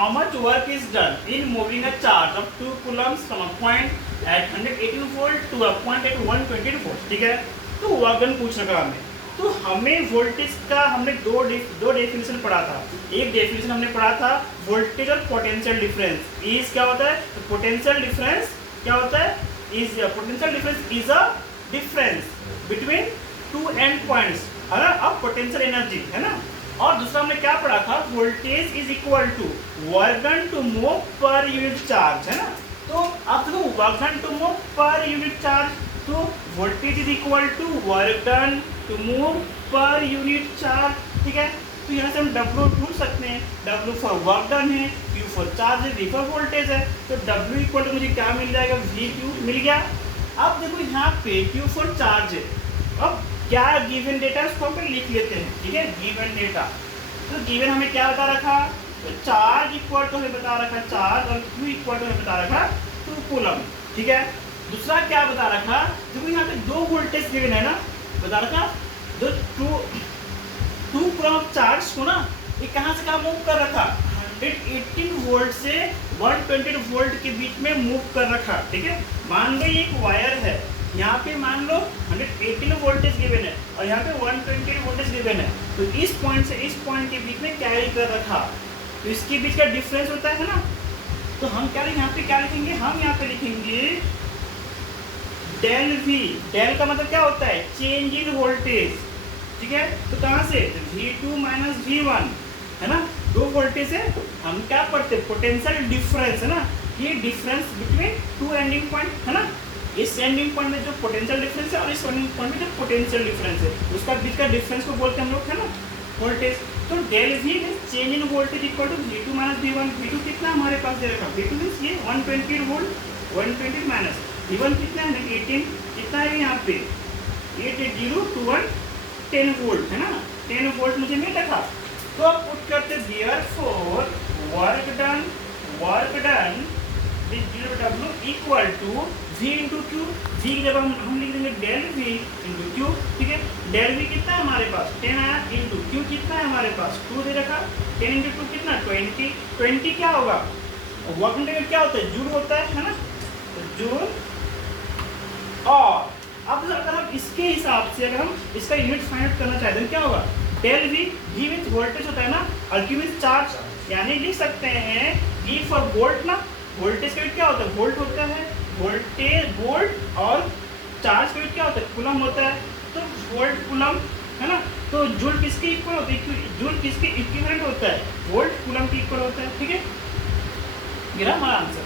how much work is done in moving a charge of 2 coulombs from a point at 118 volt to a point at 120 volt, ठीक है। तो work done पूछ रखा हमें, तो हमें वोल्टेज का हमने दो डेफिनेशन पढ़ा था। एक डेफिनेशन हमने पढ़ा था वोल्टेज और पोटेंशियल डिफरेंस। इज क्या होता है, पोटेंशियल डिफरेंस क्या होता है, is potential difference is a difference between two and points, है ना, अब पोटेंशियल एनर्जी, है ना। और दूसरा हमने क्या पढ़ा था, voltage is equal to work done to move per unit charge, है ना। तो आप देखो work done to move per unit charge, तो voltage is equal to work done to move per unit charge, ठीक है। तो यहाँ से हम W ढूंढ सकते हैं, W फॉर वर्क डन है, Q फॉर चार्ज है, V फॉर वोल्टेज है। तो W इक्वल टू मुझे क्या मिल जाएगा, VQ मिल गया। अब देखो यहाँ पे Q फॉर चार्ज है, अब क्या गिवन डेटा उसको हम लिख लेते हैं, ठीक है। गिवन डेटा, तो गिवन हमें क्या बता रखा, तो चार्ज इक्वल टू हमें बता रखा चार्ज, और Q इक्वल टू हमें बता रखा 2 कूलम, ठीक है। दूसरा क्या बता रखा, देखो यहाँ पे 2 वोल्टेज गिवन है ना, बता रखा जो 2 कूलम चार्ज को ना ये कहाँ से कहाँ मूव कर रखा, 118 वोल्ट से 120 वोल्ट के बीच में मूव कर रखा, ठीक है। मान लो ये एक वायर है, यहाँ पे मान लो 118 वोल्टेज गिवन है और यहाँ पे 120 वोल्टेज गिवन है, तो इस पॉइंट से इस पॉइंट के बीच में कैरी कर रखा, तो इसके बीच का डिफरेंस होता है ना। तो हम क्या यहाँ पे क्या लिखेंगे, हम यहाँ पे लिखेंगे डेल वी। डेल का मतलब क्या होता है, चेंज इन वोल्टेज, ठीक है। तो कहाँ से, V2 माइनस V1, है ना, 2 वोल्टेज है, हम क्या पढ़ते हैं, पोटेंशियल डिफरेंस, है ना। ये डिफरेंस बिटवीन 2 एंडिंग पॉइंट, है ना। इस एंडिंग पॉइंट में जो पोटेंशियल डिफरेंस है और इस एंडिंग पॉइंट में जो पोटेंशियल डिफरेंस है, उसका बीच का डिफरेंस को बोलते हैं हम लोग, है ना, वोल्टेज। तो del V change in voltage equal to V2 minus V1। V2 कितना हमारे पास दे रखा, V2 मीन्स ये 120 वोल्ट, 120 माइनस V1 कितना है, 18 कितना है यहाँ पे 880 to 110 वोल्ट, है ना, 10 वोल्ट मुझे मिल रखा। तो अब पुट करते therefore work done W equal to V into Q। V जब हम लिख देंगे डेल V इंटू Q, ठीक है। डेल V कितना है हमारे पास 10 आया, इंटू Q कितना है हमारे पास 2 दे रखा, 10 इंटू 2 कितना 20। 20 क्या होगा, वर्क डन क्या होता है, जूल होता है ना, तो जूल। और अब अगर हम इसके हिसाब से अगर हम इसका यूनिट फाइंड आउट करना चाहते हैं क्या होगा, del V, V means voltage होता है ना, और Q मीन्स चार्ज, यानी लिख सकते हैं V फॉर वोल्ट ना, वोल्टेज का यूनिट क्या होता है, वोल्ट होता है, वोल्टेज वोल्ट, और चार्ज का यूनिट क्या होता है, कूलम होता है। तो वोल्ट कूलम, है ना। तो जूल किसके इक्वल होता है, जूल किसके इक्विवेलेंट होता है, वोल्ट कूलम के इक्वल होता है, ठीक है। मेरा हमारा आंसर।